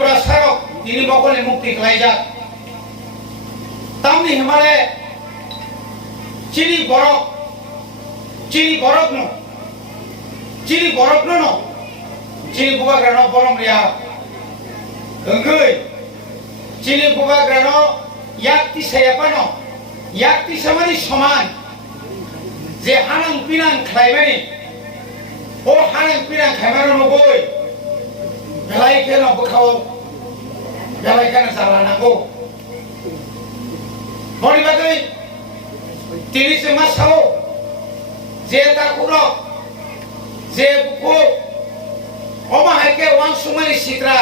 प्रसारक তিনি মকলে মুক্তি খাইজা তামনি হিমালে চিনি বরফ ন চিনি বুবাগ্রানো বরম রিয়া গঙ্গৈ চিনি বুবাগ্রানো ইয়াক্তি সায়াপানো ইয়াক্তি সামানি সমান যে হানাং পিনাং খাইবানি ও হানাং পিনাং খাইমানো নগৈ বেলাইকেনো বখাও বেলাইকেনো জালানাंगौ বড়িবাগৈ তিনি মাসাও যে তাকুরক যে বুকু অমাহাইকে ওয়ান সুমানি সিত্রা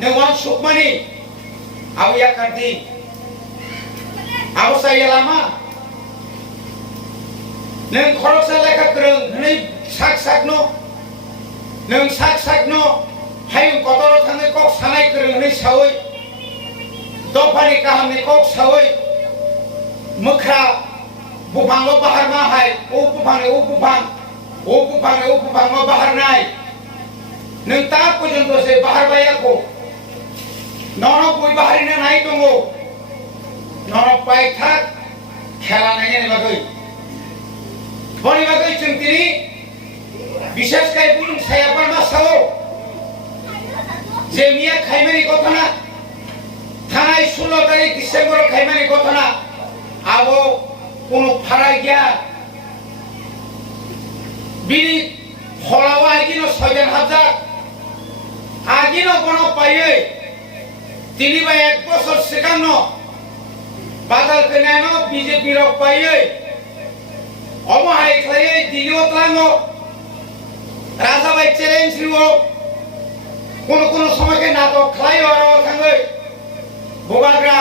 নে ওয়ান সুকমানি আউয়া কার্দি আবো সাইয়ালাमा नों खरसा लेखा गोरों नै साक न नों साक न हायं कतराव थाङै कक सानाय गोरों नै सावै दफानि गाहामनि कक सावै मोख्रा बुफांल' बाहार माहाय ओ बुफांल' बाहार नाय नों ता पर्यन्त जे बाहार बायाखौ नरक बय बाहारिनो नाय दङ नरक पाइथाक खेला नायनि बागै बड़िबागै जों दिनै बिसेसकै बुं सायापार मासाव जे मिया खाइमानि घटना थानाय 16 तारिख डिसेम्बर खाइमानि घटना आबो কোনো ফারাই গিয়া বিনি ফলাওয়া আগিনো 6000 আগিনো বন পাইয়ে তিনি বা 1 বছর সেকান্ন বাদাল কেনানো বিজেপি রক পাইয়ে অমহাই খাইয়ে দিলিও তাঙ্গো রাজাবাই চ্যালেঞ্জ লিও কোন সময়কে নাটক খাইও আর থাঙ্গৈ बोबाग्रा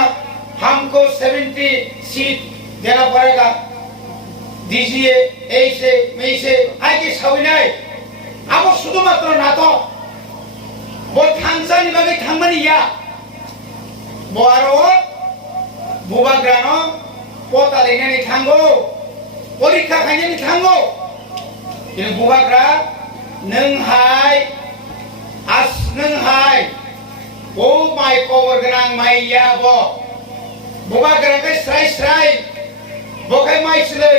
हमको 70 सीट देना पड़ेगा दीजिए ऐसे वैसे आगे साविनाय अब শুধুমাত্র নাটক বো থানসানি বাগে থাংমানিয়া বো আরো बोबाग्रानो पतालेनानि थांगौ परीक्षा खायनानि थांगौ কিন্তু बोबाग्रा नोंहाय ओ माइ कवर गोनां माइया बोबाग्राखै स्राय बखाय माइसलै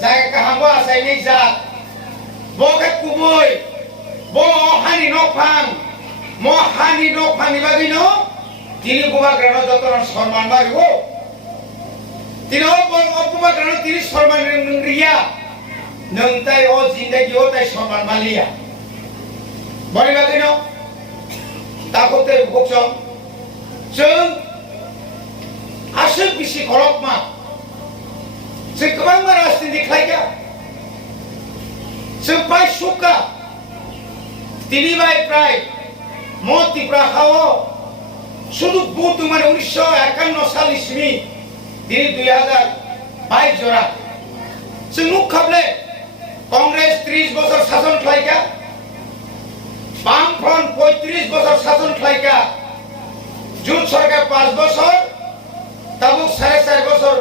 जाय गाहामबो आसायनि जा बखाय कुबै बो हानि नफां म हानि नफांनि बागैनो दिनै बोबाग्रानो जतन सन्मान मारिगौ दिनै बोबाग्रानो दिनै सन्मान रिया नोंताय अ जिंदगी ताय सन्मान मालिया बनि बागैनो ताखौते बुकजों जों आसो बिसि खरकमा जों गोबां राजनिति खालायगा जों बाय सुखा दिनै बाय प्राय मतिफ्रा खाओ शुद्ध बुद्ध माने 1951 सालनिसिम दिनै 2022 जरा जों नुखाबले कांग्रेस 30 বছর শাসন খাलायगा বামফ্রন্ট 35 বছর শাসন খালাইকা জুট সরকার 5 বছর তাবু 4.5 বছর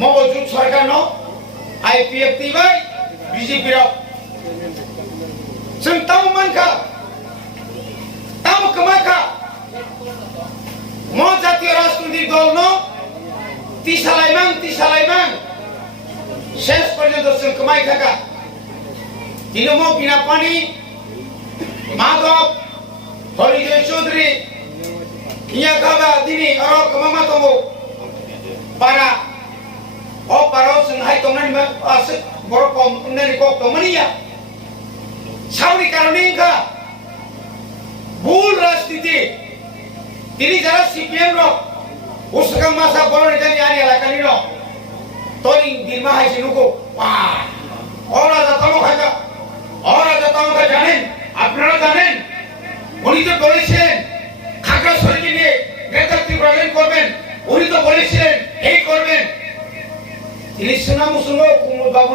মব জুট সরকার ন আইপিএফ তিবাই বিজেপি র जों ताव मानखा ताव कमाखा म জাতীয় রাজনৈতিক দল ন তিসালাইমান শেষ পর্যন্ত जों कमाई থাকা দিনমো বিনা পানি माधव हरिजय चौधरी इया गाबा दिनै अर कमामा दङ पारा अ पाराव जों हाय दंनानि मा आसे बर कम उन्ननि कक दमनिया सावनि कारणे भूल राजनीति दिनै जारा सीपीएम रो उसका मासा बरनि जानि आनि एलाकानि रो तोनि दिरमा हायसे नुको पा ओरा जातामो खायगा জানেন আপনারা জানেন উনি তো বলেছিলেন খাগড়াছড়িকে নিয়ে নেতৃত্ব প্রদান করবেন উনি তো বলেছিলেন এই করবেন তিনি সোনা মুসলমান কুমুদ বাবু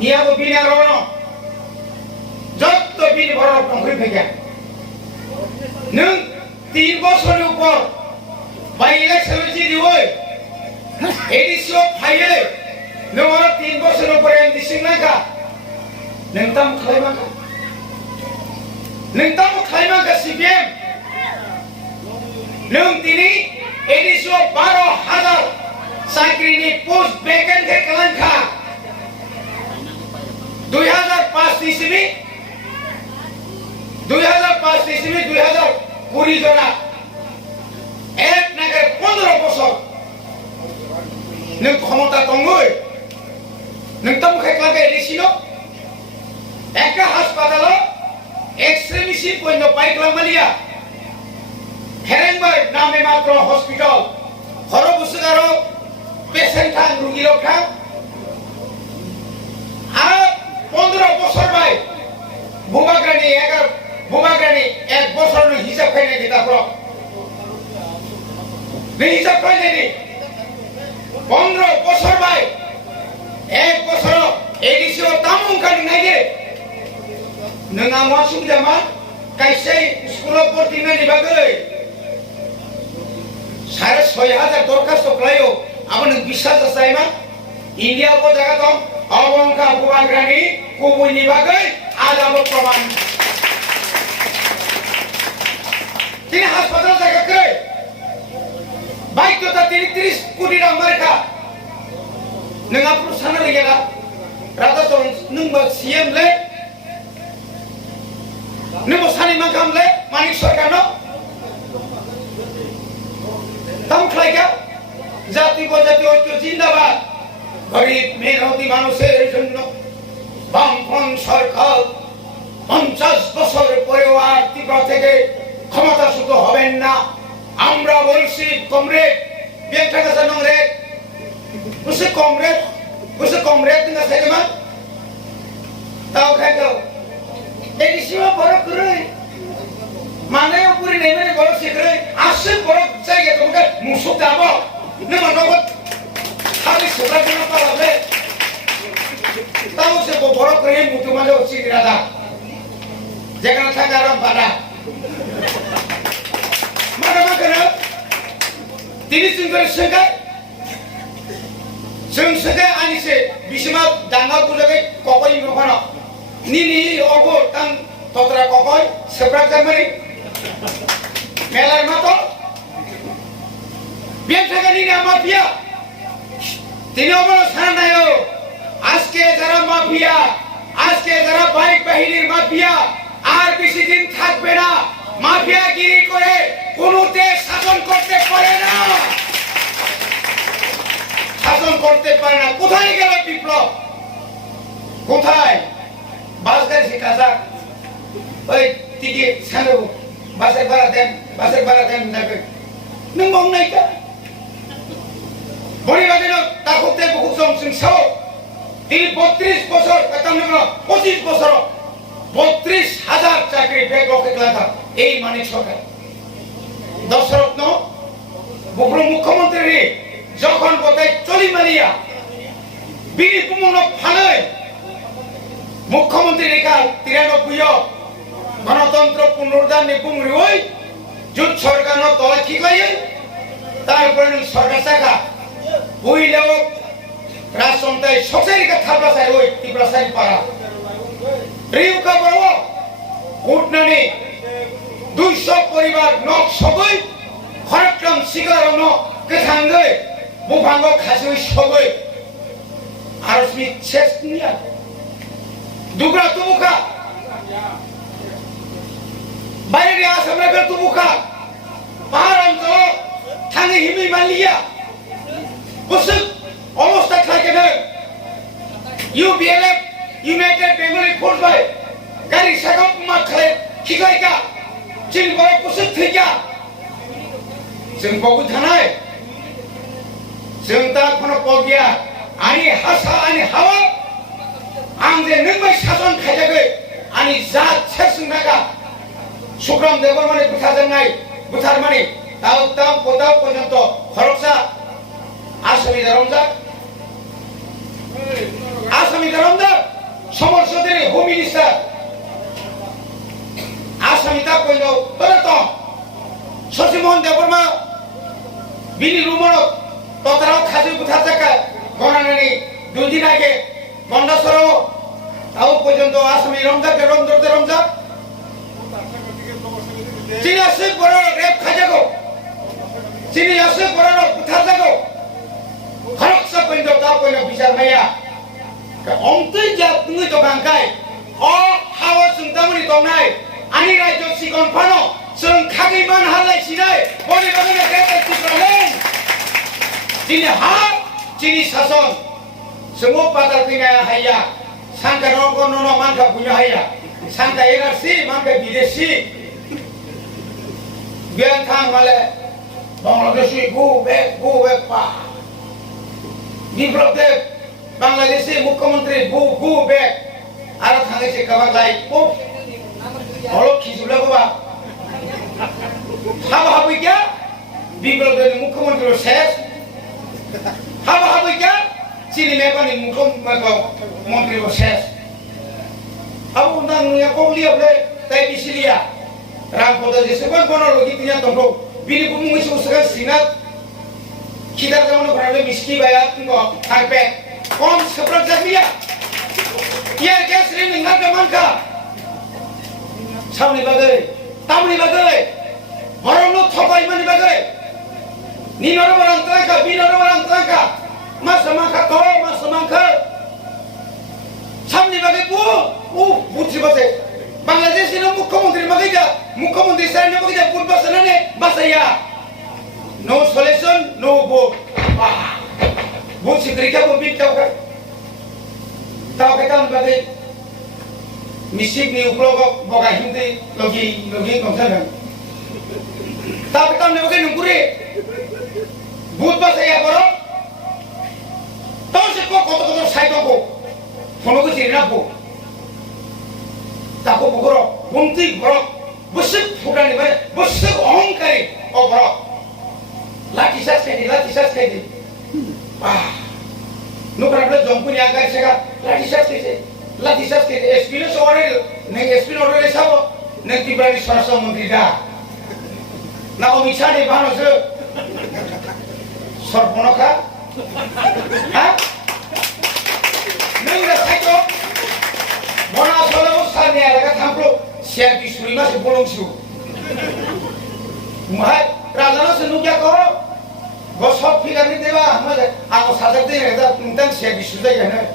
নিয়াব বিনা রণ যত বিন বড় হয়ে ফেকা নং 3 বছরের উপর বাই ইলেকশন জিদি হই এডিসিও ফাইলে নং 3 বছরের উপরে এমডিসি নাকা नोंथां खालायमाखा CPM नों दिनै एडिसो 12,000 साख्रिनि पोस्ट वेकेन्ट खालामखा 2005 इस्वी 2020 जना एक नागर 15 বছর नों क्षमता दंगै नों तम खेक्लागे एडिसिनो एका हास्पाताल एक्सरे मेसिन बन्द पाइक्लामालिया हेरेंबाय नामे मात्र हस्पिटाल हर बुसुगारो पेशेंट थां रुगि रखा আর 15 বছর বাই ভূমাগ্রানি 1 বছরের হিসাব খাইনে দিতা প্র নে হিসাব খাইনে নি 15 বছর বাই 1 বছর এডিসিও তামুং কানি নাইগে नोंहा मा सुबिदा मा कायसे स्कुलाव भर्ति नानि बागै 6,500 दरखास्त खालायो आबो नों 20,000 जायमा इंडिया बो जागा दं अबंका भूमाग्रानि कुबुनि बागै आजाबो प्रमाण তিনি হাসপাতাল জায়গা করে বাইকটা 30 কোটি রাং মারকা नोंहा प्रसाना गैला राजा चरण नोंबो सीएम ले नोंबो सानि मा खामले मानिक सरकारनो तम खायगा জাতি প্রজাতি ঐক্য জিন্দাবাদ গরিব মেহনতি মানুষের জন্য বামফ্রন্ট সরকার 50 বছর পরেও আর ত্রিপুরা থেকে ক্ষমতাচ্যুত হবেন না আমরা বলছি কমরেড বেটাগাছা নংরে বুঝে কমরেড না সাইমা তাও খাইতো এডিসিও বড় করে মানে উপরে নেমে বড় শিখরে আসে বড় জায়গা তোমাকে মুসুক দাও না নগদ খালি সোজা জন্য পাবে তাও সে বড় করে মুতু মাঝে হচ্ছে রাজা যেখানে থাকে আর বাড়া माना केन তিনি চিন্তার সঙ্গে जों आनिसे बिसिमा दांगा बुजागे ककय नखाना निनि अगो तां तत्रा ककय सेब्रा जामरि मेलार मातो बियान थागा निनि माफिया তিনি অমর সানায়ো আজকে যারা মাফিয়া আজকে যারা বাইক বাহিনীর মাফিয়া আর বেশি দিন থাকবে না মাফিয়াগিরি করে কোন দেশ শাসন করতে পারে না কোথায় গেল বিপ্লব কোথায় বাসগাড়ি সে কাজা ওই টিকিট ছাড়ো বাসের ভাড়া দেন নাকি নং মং নাই কা বড়ি বাগেনো তা করতে বহুত সংসাও তিনি 32 বছর কাম না 25 বছর 32,000 চাকরি বেগ রকে গলা এই মানিক সরকার দশরত্ন বগুড়া মুখ্যমন্ত্রী যখন বতাই চলি মালিয়া বিনি পুমন ফালে মুখ্যমন্ত্রী রেখা 93 গণতন্ত্র পুনরুদ্ধার নিপুংরি ওই যুদ্ধ সরকার ন তলা কি কইয়ে তারপরে সরকার শাখা বুইলেও রাষ্ট্রমন্ত্রী সচেরিকা থাবলাসাই ওই ত্রিপুরাসাই পাড়া রিউকা বড় কুটনানি 200 পরিবার নক সবই খরক্রম শিকারন কেথাঙ্গে বুভাঙ্গ খাসি সবই আরসমি শেষনিয়া দুগরা তুমুখা বাইরে আসামে বে তুমুখা পাহাড় অঞ্চল থাঙ্গে হিমি মালিয়া বুসুক অবস্থা থাকে না ইউবিএলএফ ইউনাইটেড বেঙ্গলি ফোর্স বাই গাড়ি সাগম মা খালে খিগাইকা চিন বড় বুসুক থিকা जों बगु थानाय जों दा खनो पगिया आनि हासा आनि हावा आं जे नोंबाय सासन खायजागै आनि जात सेरसुंनागा सुग्राम देवर माने बुथारनाय बुथार माने दाव पदाव पर्यन्त खरकसा आसामी दारमजा समर चौधरी होम मिनिस्टार आसामी दा कइनो तोरत सचिमोहन देवबर्मा बिनि रुमन ततराव खाजु बुथारजाका गनानानि दुदिन आगे गन्डासराव ताव पर्यन्त आसामी रमजा जिनासि बड़ rape खाजागो sini asal korang putar jago harap sepenuh tahu kena bicara maya om tu jat tunggu tu bangkai oh hawa sungtamu ni tongai ani rajo sikon pano sung kagiman halai sinai boleh bagaimana kata sikrolen sini hak sini sason semua patar pinaya haya sangka nongkon nono mangka punya haya sangka NRC mangka bidesi biar kang male Bangladeshi go back pa Biprop Dev Bangladeshi Mukhyamantri go back Arab thangge se kabak lai ko olo khijula ko ba haba habi kya Biprop Dev Mukhyamantri ro shesh haba habi kya chini mepani Mukhyamantri ro shesh abu undang ya ko liap le tai bisilia ram poda je seban kono logi tinya tongko bini bumu isu segan sinat kita kamu berada miski bayar tunggu karpet kom seberang jamia ya gas ini nggak ada mangka sambil bagai tamu bagai orang lu thokai mani bagai ni orang terangka bin orang terangka masa mangka sambil bagai buci bagai Bangladesh ini Mukhyamantri bagai dah Mukhyamantri saya ni bagai dah pun bahasa nane bahasa ya no solution no vote vote sikriya ko bit tahu kan bagai misik ni upload boga hindi logi konsen tahu kan bagai nungkuri vote bahasa ya bro tahu sih kok kotor side ko kono ko cerita ko tahu bro bunti bro busuk fudan ni bagai busuk ohangkari oh bro lati sas kedi nukan ada jompu ni angkat sega lati sas kedi experience orang neng experience orang lesabo neng tiba di swasta menteri dah na omi cari bahano se sorponoka ha neng dah seko mana soalnya usah ni ada tamplo siap disuri masih bolong siu mahal Razana senukia kau, gosok fikir ni dewa, aku sahaja tu yang kita tentang siapa disuruh ya,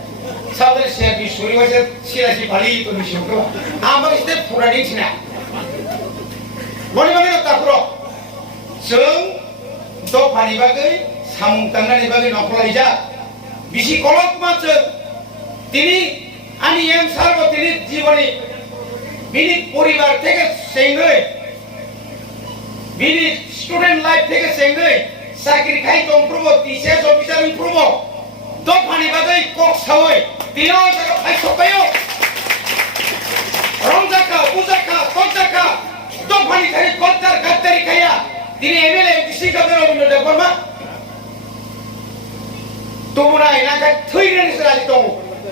sahaja siapa disuruh macam siapa bali itu disuruh, ambil itu pura di sini. Boleh bagaimana tak pura? Seng, do pani bagai, samung tangga ni bagai nopla ija, bisi kolot macam, tini, ani yang sarwa tini jiwani, bini puribar tega sehingga. Bini student life থেকে সেঙ্গে চাকরি খাই তো প্রবো teachers officer প্রবো তো পানি বাগাই cock সাওই তিনো জায়গা খাই সবাইও রমজাকা পূজাকা তজাকা তো পানি খাই গদ্দার গাদ্দারি খাইয়া তিনি এমএলএ এমপি কাদের অভিন্ন দেখবা তোমরা এলাকায় থইরে নিছরালি তো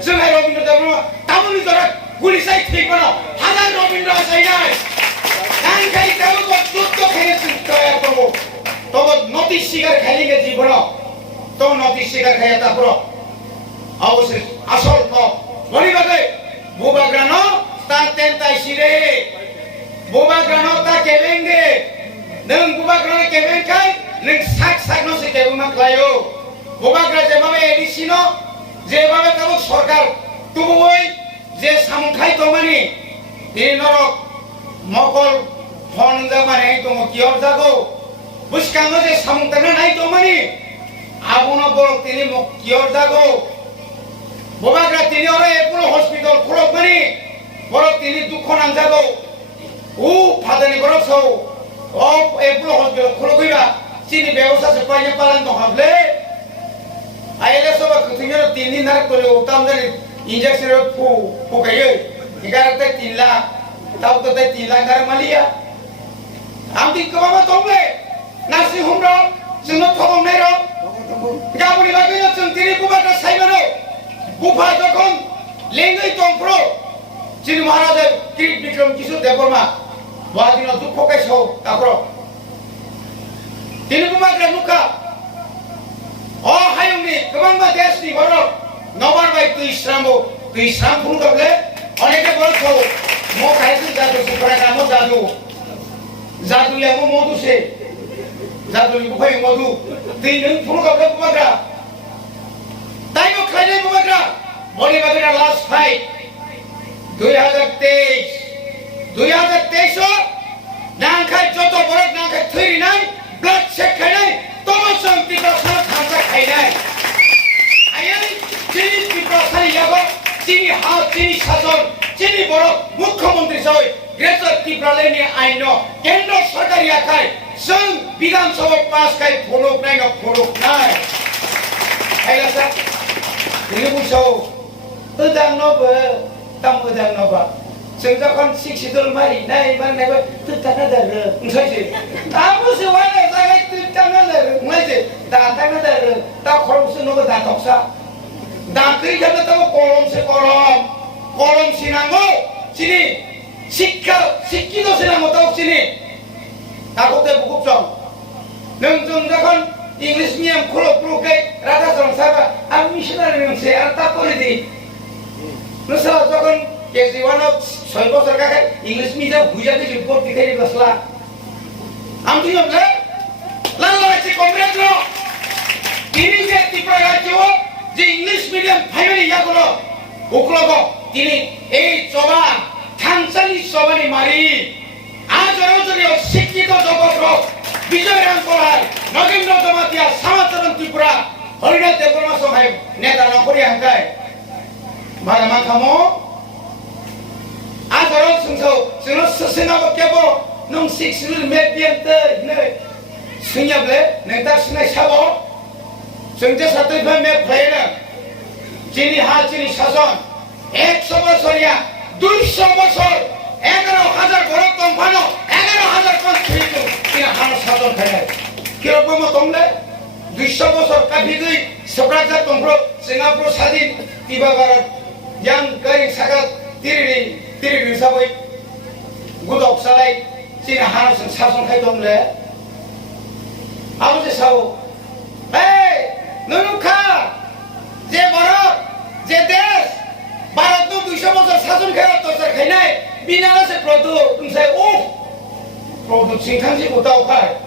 जोंहा রবীন্দ্র দেখবা তামুনি ধরা গুলি সাই ঠিক বানো হাজার রবীন্দ্র আছে নাই Angkai tahu kok tutup hanya kaya kamu, tahu notis sigar kali ke jiwa, tahu notis sigar kaya tak bro, awas asal kau, boleh bagai, bubagrano tak tentai sire, bubagrano tak kebenge, neng bubagrano kebengkai, neng sak no si kebumak layu, bubagrano jemaah edisino, jemaah kamu sorkar, tubuhoi, je samkai tomani, ini norok, mokol phone da mane to kior jago buskano je samtana nai to mani abuno bol tini mo kior jago bobagra tini ore epulo hospital khulok mani bol tini dukho nang jago u phadani borok so o epulo hospital khulok iba chini ব্যবসা se paye palan to hable aile so ba kuthinger tini nar tole utam dani injection pu kaye igarate 3 lakh tau to 3 lakh gar malia amti kebaba tombe nasi humro जोंनो थगं नायरो गाबोनि लागै जों दिनै बुबाटा साइबानो बुफा जखन लेङै दंफ्रो जिनि महाराज किरीट बिक्रम किशोर देवबर्मा वादिनो दुख काइसौ ताफ्रो दिनै बुमाग्रा नुखा अ हायुंनि गोबांबा देशनि भारत नबारबाय दै स्राम फुंगाबले अनेक बरखौ म खाइसु जादु सुपरा गामो जादु जादु यामो मदुसे Jatuh bukan madu, tinggal puluh kali bubagra. Tayo kali bubagra, boleh bubagra last fight. 2023 so, nangkai joto borak nangkai teri nai, blood check kai tomo song tiba sana khasa kai nai. Ayai cini tiba sana yago, cini hal cini sajon, cini borak mukhamantri soi, greater tiba leni aino, kendro sarkari akai. Sung bidang sabab pas kai follow nai no follow nai. Ayah sa, ini busau, udang nobe, tam udang noba. Sung takkan siksidul mari nai mana nai, tu tanah darah, enggak sih. Tamu sewana saya tu tanah darah, enggak sih. Tanah darah, tak kolom senobe tak toksa. Dangkri jangan tahu kolom sinango, sini, sikkido sinango tahu sini. Aku tak buku cong, nengcung takkan English medium kalau perlu ke rata sama siapa, aku missionary neng saya tak boleh di, nusa takkan keziwana soal bosor kakek English medium hujan di jemput dikai basla, amti apa? Lalu si komplain lo, ini je tipe rajo, je English medium family ya kalau, uklogo, ini coba, Tanzania coba ni mari. आज rosary शिक्षित जगतरो विजय रामकोलार नगेन्द्र जमातिया समाचरण त्रिपुरा हरिनाथ देवबर्मा सहाय नेता नखरी हांकाय मारा माखामो आज रोज सुंसौ जों ससेनाबो केबो नों सिक्सुल मेबियन्ते नै सुन्याब्ले नेता सुनाय साबो जोंजे सातैफा मे फ्लायनो जिनि हा जिनि शासन 100 বছরিয়া 200 বছর 11,000 বড় কোম্পানি 11,000 কোন ঠিক কিনা হানো সাজন খায় কিরকম তোমলে 200 বছর কাফি দুই সপ্রাজা তোমরা সিঙ্গাপুর স্বাধীন তিবাগার ইয়াং গারি সাগা তিরি হিসাবে গুদক সালাই কিনা হানো সাজন খায় তোমলে আউজে সাও এই নুনুখা যে ভারত যে দেশ ভারত তো 200 বছর শাসন খায় তো খায় নাই Bina se produk, saya produksi kan sih utau kai.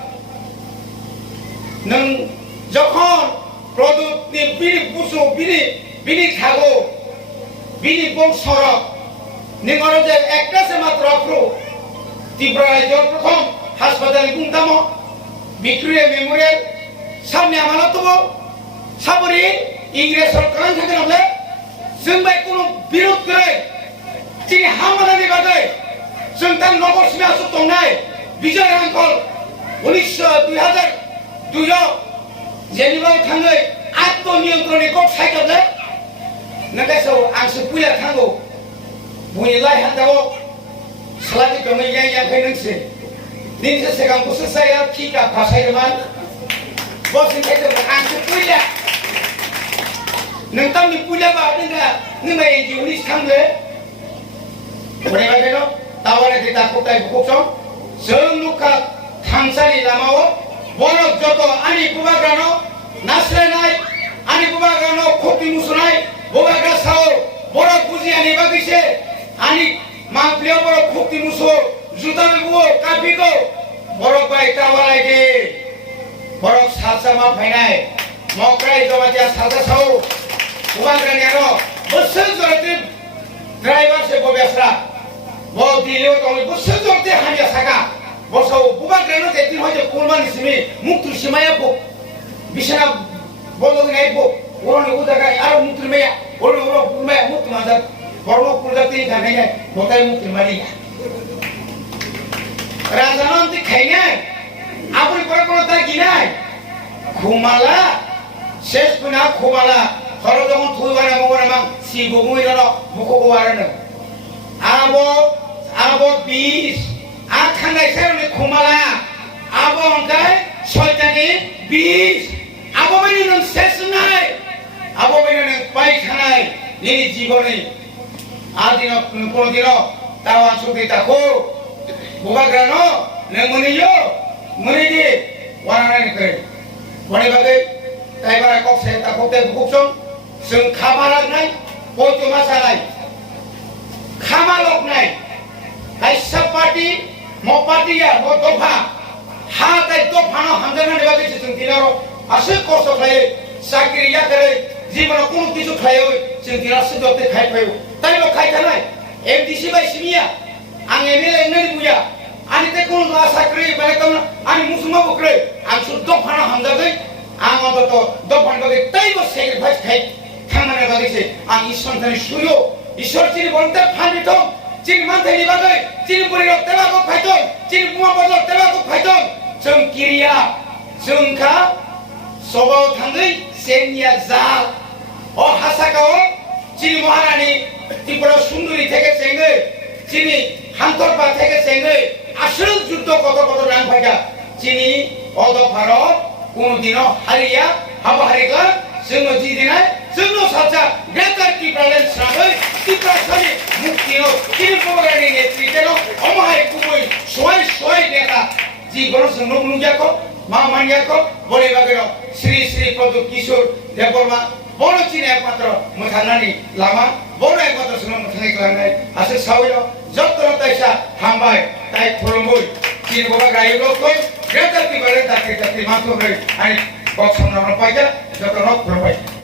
Neng jokon produk ni bini busu, bini thago, bini bong sorok. Neng orang je ekta se matra pro. Tibra jor prothom hospital gungtamo, Victoria Memorial, samne amala tuh, saburi Inggris सरकार থাকে নালে, sembai কোনো বিরোধ করে. Jadi hamala ni bagai, sentang nomor 9 tongai, Vijay Rankol, 2007, Geneva thangai, atau niantroni kok saya kerja, naga so angsu puya thango, bunyi lai hantawo, selagi kami yang kena sih, ni sekarang khusus saya kita pasai teman, bos ini kita angsu puya, nentang ni puya bah ni mai Indonesia thangai. Bagaimana tawaran kita kutai bukong, seluruh Tanzania lamau, borok joto ani bubagrano, nasrenai, ani bubagrano kopi musunai, bubagra sao, borok buzi ani bagise, ani mamplio borok kopi musu, juta buo kapiko, borok baik tawarai de, borok salsa ma painai, mokrai jamatia salsa sao, bubagrani ano, besar jorotin driver se bobiasra. Mau dilihat orang itu sejauh hanya saka, bosau bukan kerana jadi hanya kulman di sini, muktu semaya bu, bisa bolong naik bu, orang itu dah kaya arah muktu maya, orang maya muktu mazat, orang kulit ini kan hanya botai muktu maya. Raja nanti kayaknya, apa yang korang tak gina, kumala, ses punya kumala, kalau jangan tujuan yang mau namang si gugu itu lo, buku keluaran. Abo bis, akan saya ni kumala, abo angkai, soalnya bis, abo ini non sesenai, abo ini non baik kanai, ini jiwa ni, adino kontino, tawan suki taku, buka grano, nengguni yo, muni warna ni kau, warna bagai, kaya bara kok saya takut buksong, seng kabarak nai, kau cuma salai. Kamalok nai, hai sepati, mau pati ya, mau topa, hatai ফানো হামজানানি বাকি जों दिनाव आसे खस्थ' खायो साख्रि याकरे जीवन কোনো কিছু খাयो जों दिनाव सुदते खायफायो ताइलो खायथानाय एमडीसी बाय सिमिया आं एमएलए एमएलए बुया आनि ते कोन ला साख्रि बाय कम आनि मुसुमा बक्रे आं सुद्द फानो हामजागै आं अदत दफान बागै ताइबो सेक्रिफाइस खाय थांनानै बागैसे आं इसोरनि सुयो इसोरनि बन्ते फानिथं चिन मानथायनि बागै चिन बुरियाव तेलाखौ फायथं चिन बुमा बदल तेलाखौ फायथं जों किरिया जोंखा सबाव थाङै सेनिया जा अ हासाकाव चिन महारानी त्रिपुरा सुन्दुरि থেকে চেঙ্গে চিনি হান্তরপা থেকে চেঙ্গে আসল যুদ্ধ কত কত নাম ফাইকা চিনি অদ ভারত কোনদিনও হারিয়া হাবা হারিগলা जोंनो जिदिनाय जोंनो साचा ग्रेटार टिप्रालेन साबै टिप्रासानि मुक्तिनो किरपगानि नेतृत्वनो अमाय कुबै सय नेता जीवन जोंनो मुंजाखौ मा मानियाखौ बले बागेनो श्री श्री प्रदुत किशोर देवबर्मा बड़ चिन एकमात्र मोथांनानि लामा बड़ एकमात्र जोंनो मोथाङै खालामनाय आसे सावैनो जत्तन ताइसा हामबाय ताइ खुलुमबाय चिन बाबा गायोलखौ ग्रेटार टिप्रालेन दाख्रि दाख्रि माथुरै आनि बक्सनावनो पाइका जत्तन खुलुमबाय